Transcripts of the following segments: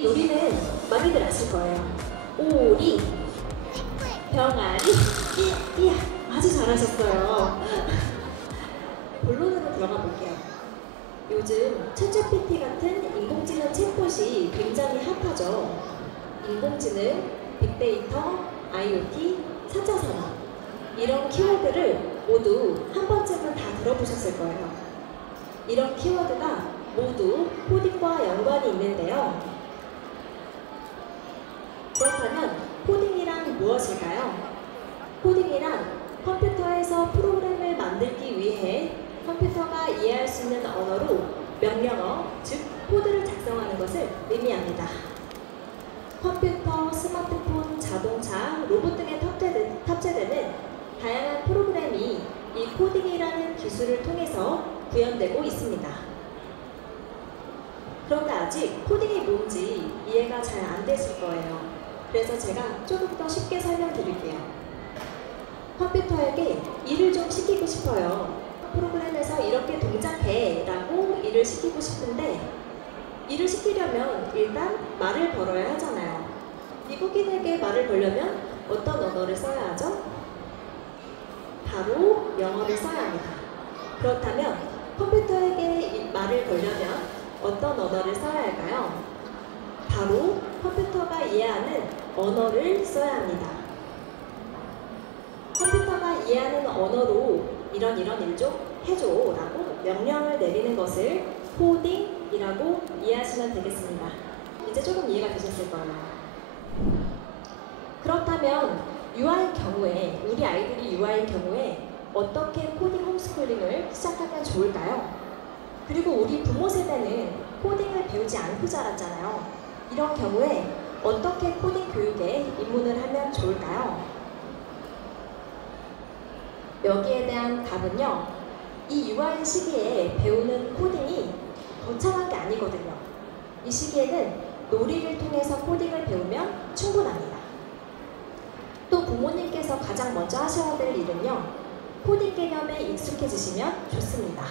놀이는 많이들 아실 거예요. 오리, 병아리, 이야, 아주 잘하셨어요. 본론으로 들어가 볼게요. 요즘 챗GPT 같은 인공지능 챗봇이 굉장히 핫하죠. 인공지능, 빅데이터, IoT, 4차 산업 이런 키워드를 모두 한 번쯤은 다 들어보셨을 거예요. 이런 키워드가 모두 코딩과 연관이 있는데요. 그렇다면 코딩이란 무엇일까요? 코딩이란 컴퓨터에서 프로그램을 만들기 위해 컴퓨터가 이해할 수 있는 언어로 명령어, 즉 코드를 작성하는 것을 의미합니다. 컴퓨터, 스마트폰, 자동차, 로봇 등에 탑재되는 다양한 프로그램이 이 코딩이라는 기술을 통해서 구현되고 있습니다. 그런데 아직 코딩이 뭔지 이해가 잘 안 되실 거예요. 그래서 제가 조금 더 쉽게 설명드릴게요. 컴퓨터에게 일을 좀 시키고 싶어요. 프로그램에서 이렇게 동작해 라고 일을 시키고 싶은데 일을 시키려면 일단 말을 걸어야 하잖아요. 미국인에게 말을 걸려면 어떤 언어를 써야 하죠? 바로 영어를 써야 합니다. 그렇다면 컴퓨터에게 말을 걸려면 어떤 언어를 써야 할까요? 바로 컴퓨터가 이해하는 언어를 써야 합니다. 컴퓨터가 이해하는 언어로 이런 일 좀 해줘 라고 명령을 내리는 것을 코딩이라고 이해하시면 되겠습니다. 이제 조금 이해가 되셨을 거예요. 그렇다면 유아인 경우에, 우리 아이들이 유아인 경우에 어떻게 코딩 홈스쿨링을 시작하면 좋을까요? 그리고 우리 부모 세대는 코딩을 배우지 않고 자랐잖아요. 이런 경우에 어떻게 코딩 교육에 입문을 하면 좋을까요? 여기에 대한 답은요. 이 유아인 시기에 배우는 코딩이 거창한 게 아니거든요. 이 시기에는 놀이를 통해서 코딩을 배우면 충분합니다. 또 부모님께서 가장 먼저 하셔야 될 일은요. 코딩 개념에 익숙해지시면 좋습니다.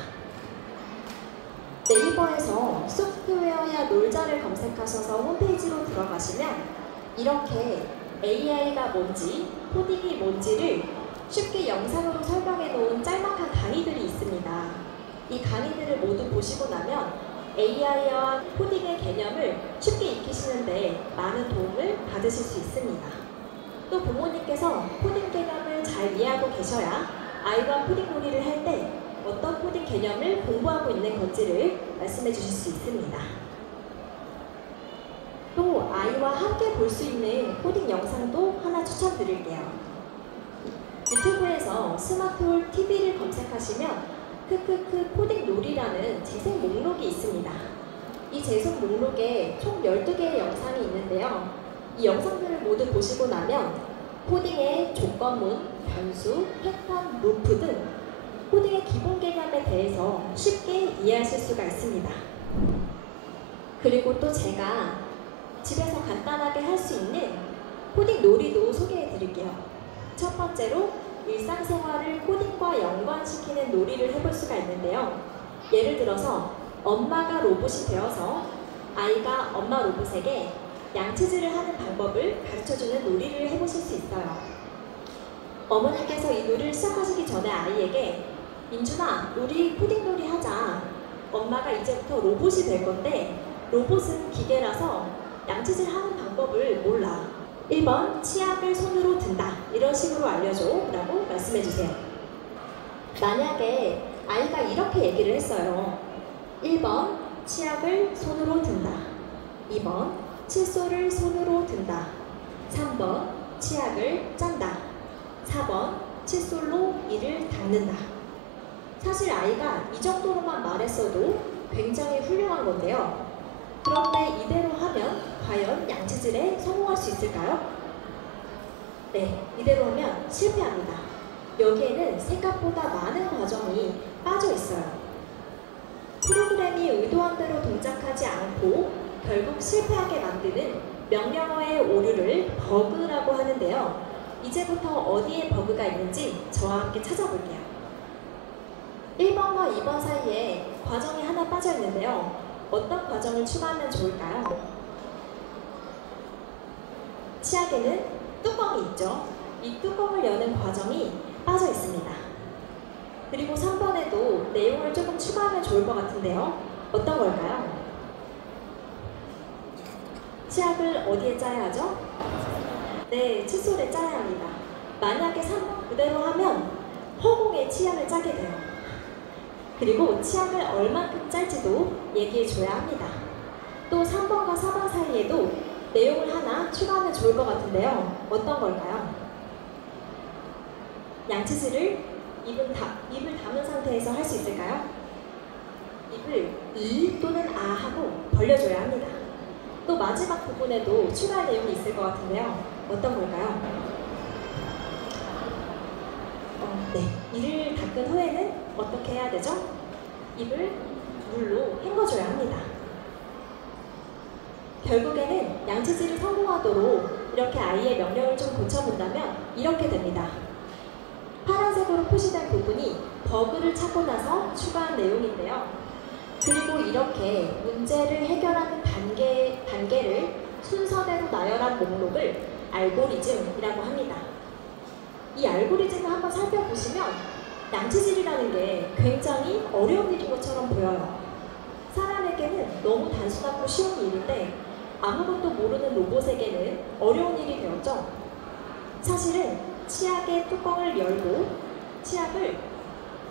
네이버에서 소프트웨어야 놀자를 검색하셔서 홈페이지로 들어가시면 이렇게 AI가 뭔지, 코딩이 뭔지를 쉽게 영상으로 설명해 놓은 짤막한 강의들이 있습니다. 이 강의들을 모두 보시고 나면 AI와 코딩의 개념을 쉽게 익히시는데 많은 도움을 받으실 수 있습니다. 또 부모님께서 코딩 개념을 잘 이해하고 계셔야 아이와 코딩 놀이를 할 때 어떤 코딩 개념을 공부하고 있는 건지를 말씀해 주실 수 있습니다. 또 아이와 함께 볼 수 있는 코딩 영상도 하나 추천드릴게요. 유튜브에서 스마트홀 TV를 검색하시면 크크크 코딩 놀이라는 재생 목록이 있습니다. 이 재생 목록에 총 12개의 영상이 있는데요. 이 영상들을 모두 보시고 나면 코딩의 조건문, 변수, 패턴, 루프 등 코딩의 기본 개념에 대해서 쉽게 이해하실 수가 있습니다. 그리고 또 제가 집에서 간단하게 할 수 있는 코딩 놀이도 소개해 드릴게요. 첫 번째로 일상생활을 코딩과 연관시키는 놀이를 해볼 수가 있는데요. 예를 들어서 엄마가 로봇이 되어서 아이가 엄마 로봇에게 양치질을 하는 방법을 가르쳐주는 놀이를 해보실 수 있어요. 어머니께서 이 놀이를 시작하시기 전에 아이에게 민준아, 우리 코딩 놀이 하자. 엄마가 이제부터 로봇이 될 건데 로봇은 기계라서 양치질 하는 방법을 몰라. 1번, 치약을 손으로 든다. 이런 식으로 알려줘. 라고 말씀해 주세요. 만약에 아이가 이렇게 얘기를 했어요. 1번, 치약을 손으로 든다. 2번, 칫솔을 손으로 든다. 3번, 치약을 짠다. 4번, 칫솔로 이를 닦는다. 사실 아이가 이 정도로만 말했어도 굉장히 훌륭한 건데요. 그런데 이대로 하면 과연 양치질에 성공할 수 있을까요? 네, 이대로 하면 실패합니다. 여기에는 생각보다 많은 과정이 빠져 있어요. 프로그램이 의도한 대로 동작하지 않고 결국 실패하게 만드는 명령어의 오류를 버그라고 하는데요. 이제부터 어디에 버그가 있는지 저와 함께 찾아볼게요. 1번과 2번 사이에 과정이 하나 빠져 있는데요. 어떤 과정을 추가하면 좋을까요? 치약에는 뚜껑이 있죠. 이 뚜껑을 여는 과정이 빠져 있습니다. 그리고 3번에도 내용을 조금 추가하면 좋을 것 같은데요. 어떤 걸까요? 치약을 어디에 짜야 하죠? 네, 칫솔에 짜야 합니다. 만약에 3번 그대로 하면 허공에 치약을 짜게 돼요. 그리고 치약을 얼만큼 짤지도 얘기해줘야 합니다. 또 3번과 4번 사이에도 내용을 하나 추가하면 좋을 것 같은데요. 어떤 걸까요? 양치질을 입을 닫은 상태에서 할 수 있을까요? 입을 이 또는 아 하고 벌려줘야 합니다. 또 마지막 부분에도 추가 내용이 있을 것 같은데요. 어떤 걸까요? 네. 이를 닦은 후에는 어떻게 해야 되죠? 입을 물로 헹궈줘야 합니다. 결국에는 양치질이 성공하도록 이렇게 아이의 명령을 좀 고쳐본다면 이렇게 됩니다. 파란색으로 표시된 부분이 버그를 찾고 나서 추가한 내용인데요. 그리고 이렇게 문제를 해결하는 단계를 순서대로 나열한 목록을 알고리즘이라고 합니다. 이 알고리즘을 한번 살펴보시면 양치질이라는 게 굉장히 어려운 일인 것처럼 보여요. 사람에게는 너무 단순하고 쉬운 일인데 아무것도 모르는 로봇에게는 어려운 일이 되었죠. 사실은 치약의 뚜껑을 열고 치약을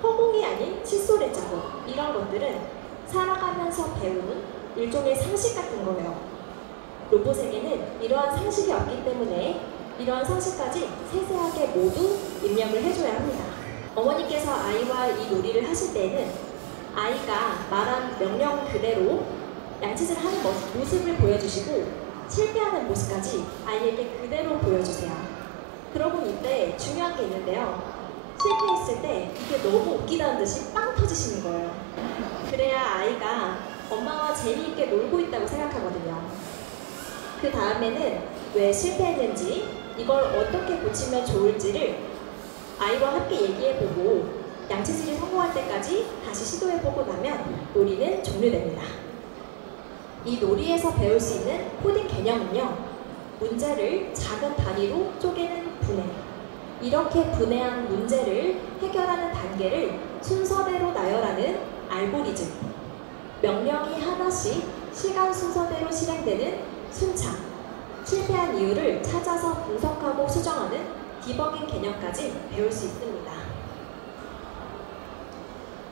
허공이 아닌 칫솔에 짜고 이런 것들은 살아가면서 배운 일종의 상식 같은 거예요. 로봇에게는 이러한 상식이 없기 때문에 이러한 상식까지 세세하게 모두 입력을 해줘야 합니다. 어머니께서 아이와 이 놀이를 하실 때에는 아이가 말한 명령 그대로 양치질을 하는 모습을 보여주시고 실패하는 모습까지 아이에게 그대로 보여주세요. 그러고 이때 중요한 게 있는데요. 실패했을 때 이게 너무 웃기다는 듯이 빵 터지시는 거예요. 그래야 아이가 엄마와 재미있게 놀고 있다고 생각하거든요. 그 다음에는 왜 실패했는지 이걸 어떻게 고치면 좋을지를 아이와 함께 얘기해보고 양치질이 성공할 때까지 다시 시도해보고 나면 놀이는 종료됩니다. 이 놀이에서 배울 수 있는 코딩 개념은요. 문제를 작은 단위로 쪼개는 분해, 이렇게 분해한 문제를 해결하는 단계를 순서대로 나열하는 알고리즘, 명령이 하나씩 시간 순서대로 실행되는 순차, 실패한 이유를 찾아서 분석하고 수정하는 디버깅 개념까지 배울 수 있습니다.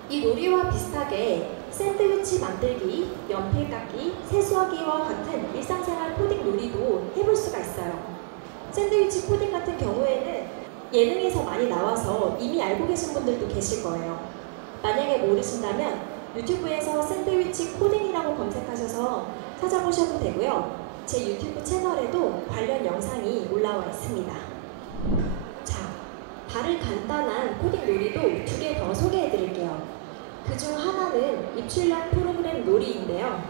이 놀이와 비슷하게 샌드위치 만들기, 연필 깎기, 세수하기와 같은 일상생활 코딩 놀이도 해볼 수가 있어요. 샌드위치 코딩 같은 경우에는 예능에서 많이 나와서 이미 알고 계신 분들도 계실 거예요. 만약에 모르신다면 유튜브에서 샌드위치 코딩이라고 검색하셔서 찾아보셔도 되고요. 제 유튜브 채널에도 관련 영상이 올라와 있습니다. 자, 다른 간단한 코딩 놀이도 2개 더 소개해 드릴게요. 그중 하나는 입출력 프로그램 놀이인데요.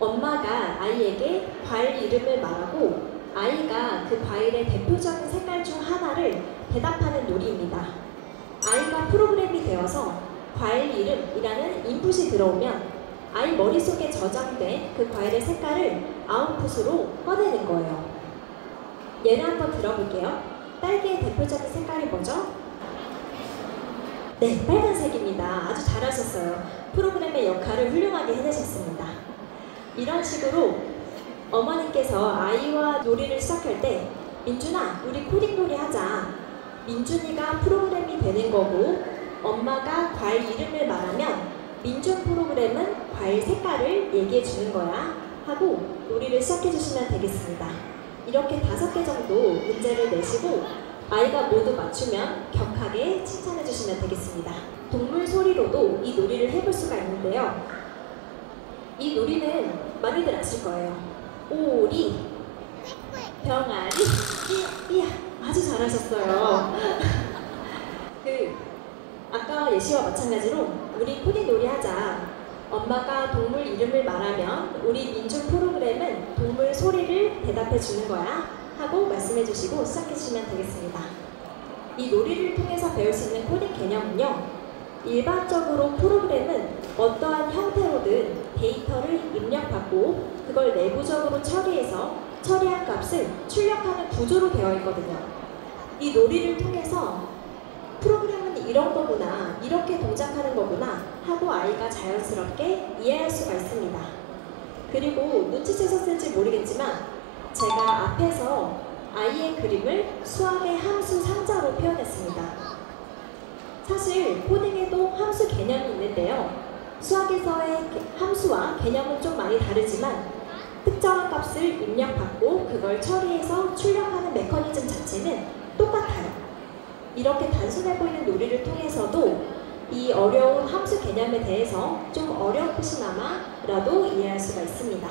엄마가 아이에게 과일 이름을 말하고 아이가 그 과일의 대표적인 색깔 중 하나를 대답하는 놀이입니다. 아이가 프로그램이 되어서 과일 이름이라는 인풋이 들어오면 아이 머릿속에 저장된 그 과일의 색깔을 아웃풋으로 꺼내는 거예요. 예를 한번 들어볼게요. 딸기의 대표적인 색깔이 뭐죠? 네, 빨간색입니다. 아주 잘하셨어요. 프로그램의 역할을 훌륭하게 해내셨습니다. 이런 식으로 어머니께서 아이와 놀이를 시작할 때 민준아, 우리 코딩 놀이 하자. 민준이가 프로그램이 되는 거고 엄마가 과일 이름을 말하면 민준 프로그램은 과일 색깔을 얘기해 주는 거야 하고 놀이를 시작해 주시면 되겠습니다. 이렇게 5개 정도 문제를 내시고 아이가 모두 맞추면 격하게 칭찬해 주시면 되겠습니다. 동물 소리로도 이 놀이를 해볼 수가 있는데요. 이 놀이는 많이들 아실 거예요. 오리, 병아리, 삐야, 아주 잘하셨어요. 아까 예시와 마찬가지로 우리 코딩 놀이 하자. 엄마가 동물 이름을 말하면 우리 민준 프로그램은 동물 소리를 대답해 주는 거야 하고 말씀해 주시고 시작해 주시면 되겠습니다. 이 놀이를 통해서 배울 수 있는 코딩 개념은요. 일반적으로 프로그램은 어떠한 형태로든 데이터를 입력받고 그걸 내부적으로 처리해서 처리한 값을 출력하는 구조로 되어 있거든요. 이 놀이를 통해서 프로그램은 이런 거구나, 이렇게 동작하는 거구나 하고 아이가 자연스럽게 이해할 수가 있습니다. 그리고 눈치채셨을지 모르겠지만 제가 앞에서 아이의 그림을 수학의 함수 상자로 표현했습니다. 사실 코딩에도 함수 개념이 있는데요. 수학에서의 함수와 개념은 좀 많이 다르지만 특정한 값을 입력받고 그걸 처리해서 출력하는 메커니즘 자체는 똑같아요. 이렇게 단순해 보이는 놀이를 통해서도 이 어려운 함수 개념에 대해서 좀 어렴풋이나마라도 이해할 수가 있습니다.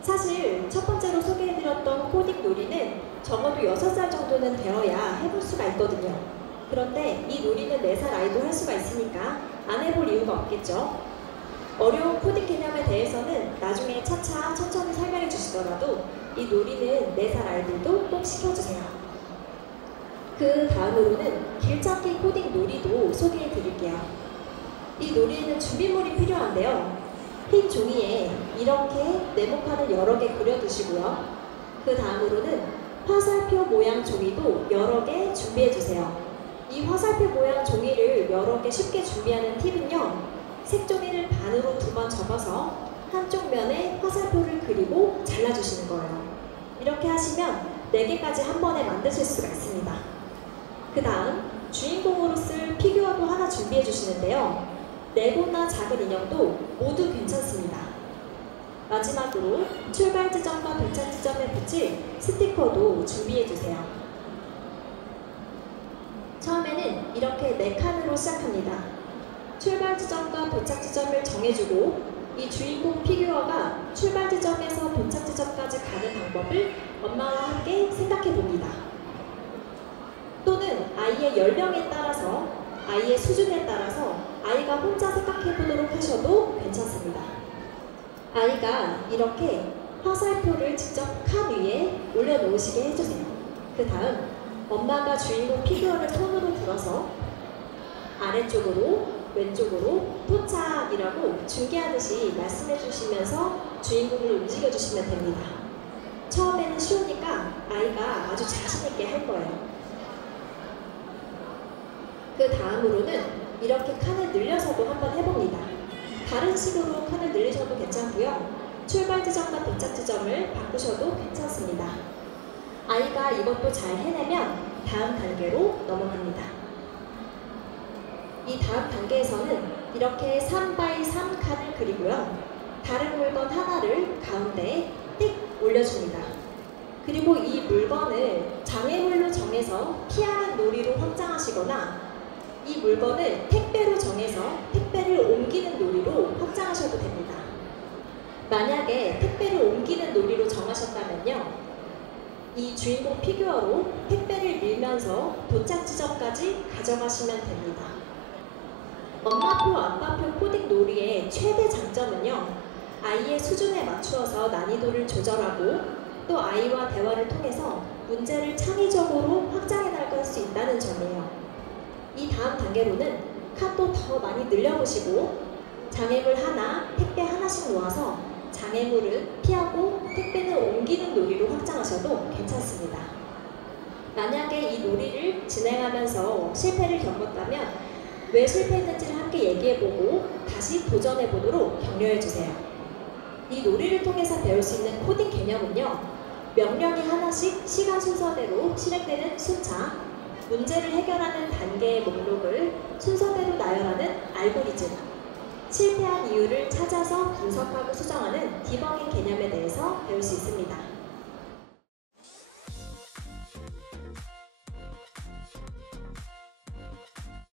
사실 첫 번째로 소개해드렸던 코딩 놀이는 적어도 6살 정도는 되어야 해볼 수가 있거든요. 그런데 이 놀이는 4살 아이도 할 수가 있으니까 안 해볼 이유가 없겠죠. 어려운 코딩 개념에 대해서는 나중에 차차 천천히 설명해 주시더라도 이 놀이는 4살 아이들도 꼭 시켜주세요. 그 다음으로는 길찾기 코딩 놀이도 소개해 드릴게요. 이 놀이에는 준비물이 필요한데요. 흰 종이에 이렇게 네모칸을 여러 개 그려두시고요. 그 다음으로는 화살표 모양 종이도 여러 개 준비해 주세요. 이 화살표 모양 종이를 여러 개 쉽게 준비하는 팁은요. 색종이를 반으로 2번 접어서 한쪽 면에 화살표를 그리고 잘라주시는 거예요. 이렇게 하시면 4개까지 한 번에 만드실 수가 있습니다. 그 다음 주인공으로 쓸 피규어도 하나 준비해 주시는데요. 레고나 작은 인형도 모두 괜찮습니다. 마지막으로 출발 지점과 도착 지점에 붙일 스티커도 준비해 주세요. 처음에는 이렇게 4칸으로 시작합니다. 출발 지점과 도착 지점을 정해주고 이 주인공 피규어가 출발 지점에서 도착 지점까지 가는 방법을 엄마와 함께 생각해 봅니다. 또는 아이의 연령에 따라서, 아이의 수준에 따라서 아이가 혼자 생각해 보도록 하셔도 괜찮습니다. 아이가 이렇게 화살표를 직접 칸 위에 올려놓으시게 해주세요. 그 다음 엄마가 주인공 피규어를 손으로 들어서 아래쪽으로, 왼쪽으로 도착이라고 중계하듯이 말씀해 주시면서 주인공을 움직여 주시면 됩니다. 처음에는 쉬우니까 아이가 아주 자신 있게 할 거예요. 그 다음으로는 이렇게 칸을 늘려서도 한번 해봅니다. 다른 식으로 칸을 늘리셔도 괜찮고요. 출발 지점과 도착 지점을 바꾸셔도 괜찮습니다. 아이가 이것도 잘 해내면 다음 단계로 넘어갑니다. 이 다음 단계에서는 이렇게 3x3 칸을 그리고요. 다른 물건 하나를 가운데에 띡 올려줍니다. 그리고 이 물건을 장애물로 정해서 피하는 놀이로 확장하시거나 이 물건을 택배로 정해서 택배를 옮기는 놀이로 확장하셔도 됩니다. 만약에 택배를 옮기는 놀이로 정하셨다면요. 이 주인공 피규어로 택배를 밀면서 도착 지점까지 가져가시면 됩니다. 엄마표, 아빠표 코딩 놀이의 최대 장점은요. 아이의 수준에 맞추어서 난이도를 조절하고 또 아이와 대화를 통해서 문제를 창의적으로 확장해 나갈 수 있다는 점이에요. 이 다음 단계로는 칸도 더 많이 늘려보시고 장애물 하나, 택배 하나씩 모아서 장애물은 피하고 택배는 옮기는 놀이로 확장하셔도 괜찮습니다. 만약에 이 놀이를 진행하면서 실패를 겪었다면 왜 실패했는지를 함께 얘기해보고 다시 도전해보도록 격려해주세요. 이 놀이를 통해서 배울 수 있는 코딩 개념은요. 명령이 하나씩 시간 순서대로 실행되는 순차, 문제를 해결하는 단계의 목록을 순서대로 나열하는 알고리즘, 실패한 이유를 찾아서 분석하고 수정하는 디버깅 개념에 대해서 배울 수 있습니다.